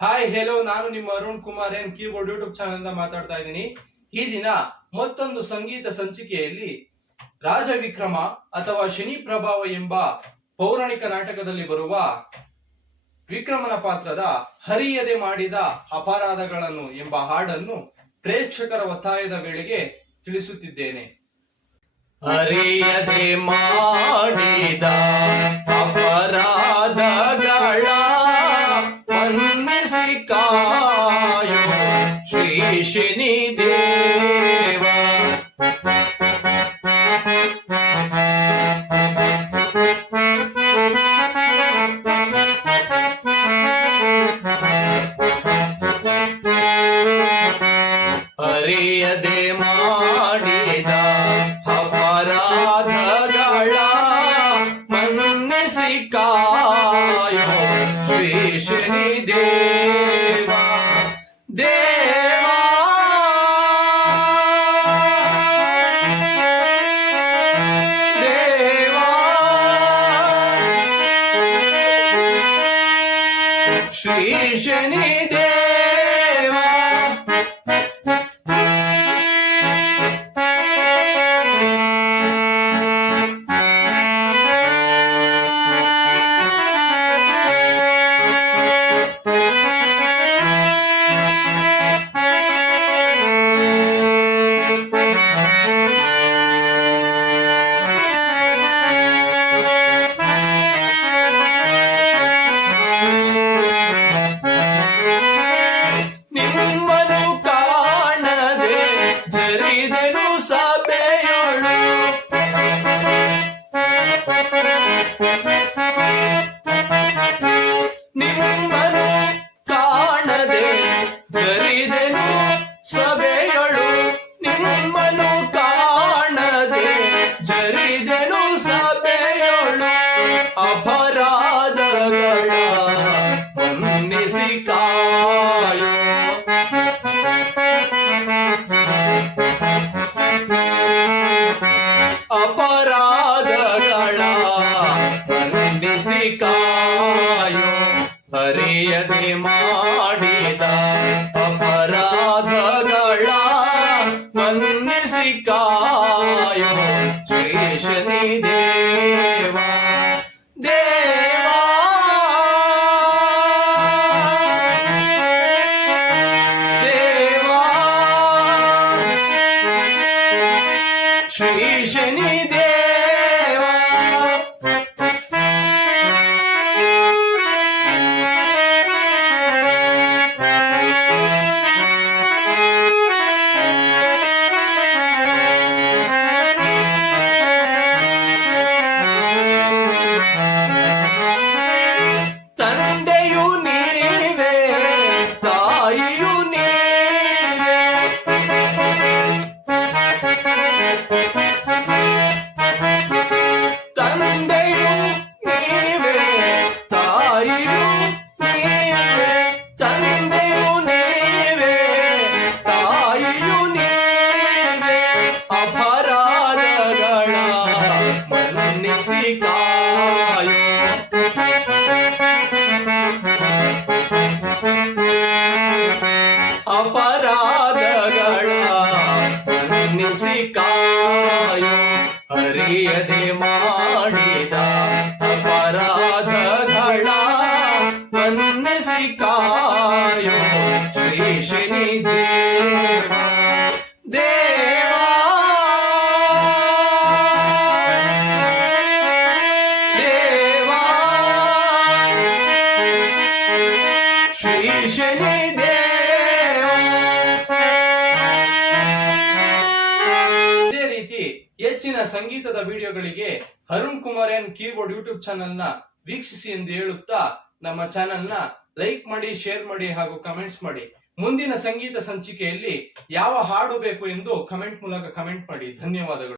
Hi hello ನಾನು ನಿಮ್ಮ Arun Kumar N keyboard YouTube channel ಮಾತಾಡ್ತಾ ಇದ್ದೀನಿ. ಈ ದಿನ ಮತ್ತೊಂದು ಸಂಗೀತ ಸಂಚಿಕೆಯಲ್ಲಿ ರಾಜವಿಕ್ರಮ ಅಥವಾ ಶನಿ ಪ್ರಭಾವ ಎಂಬ ಪೌರಾಣಿಕ ನಾಟಕದಲ್ಲಿ ಬರುವ ವಿಕ್ರಮನ ಪಾತ್ರದ ಹರಿಯದೆ ಮಾಡಿದ ಅಪರಾಧಗಳನ್ನು ಎಂಬ ಹಾಡನ್ನು ಪ್ರೇಕ್ಷಕರ ಒತ್ತಾಯದ ವೇಳೆಗೆ ತಿಳಿಸುತ್ತಿದ್ದೇನೆ. ಹರಿಯದೆ ಮಾಡಿದ ಶ್ರೀ ಈಶನಿದೆ ಅಪರಾಧಗಳ ಮನ್ನಿಸಿ ಕಾಯೋ ಅಪರಾಧಗಳ ಮನ್ನಿಸಿ ಕಾಯೋ ಹರಿಯದೆ ಮಾಡಿದ ಅಪರಾಧಗಳ ಮನ್ನಿಸಿ ಕಾಯೋ ಶ್ರೀ ಶನಿ ದೇವ ಮನ್ನಿಸಿ ಕಾಯೋ ಅರಿಯದೆ ಮಾಡಿದ ಅಪರಾಧಗಳ ಮನ್ನಿಸಿ ಕಾಯೋ ಶ್ರೀ ಹೆಚ್ಚಿನ ಸಂಗೀತದ ವಿಡಿಯೋಗಳಿಗೆ Arun Kumar N keyboard YouTube ಚಾನೆಲ್ನ ವೀಕ್ಷಿಸಿ ಎಂದು ಹೇಳುತ್ತಾ ನಮ್ಮ ಚಾನೆಲ್ನ ಲೈಕ್ ಮಾಡಿ, ಶೇರ್ ಮಾಡಿ ಹಾಗೂ ಕಮೆಂಟ್ಸ್ ಮಾಡಿ. ಮುಂದಿನ ಸಂಗೀತ ಸಂಚಿಕೆಯಲ್ಲಿ ಯಾವ ಹಾಡು ಬೇಕು ಎಂದು ಕಮೆಂಟ್ ಮೂಲಕ ಕಮೆಂಟ್ ಮಾಡಿ. ಧನ್ಯವಾದಗಳು.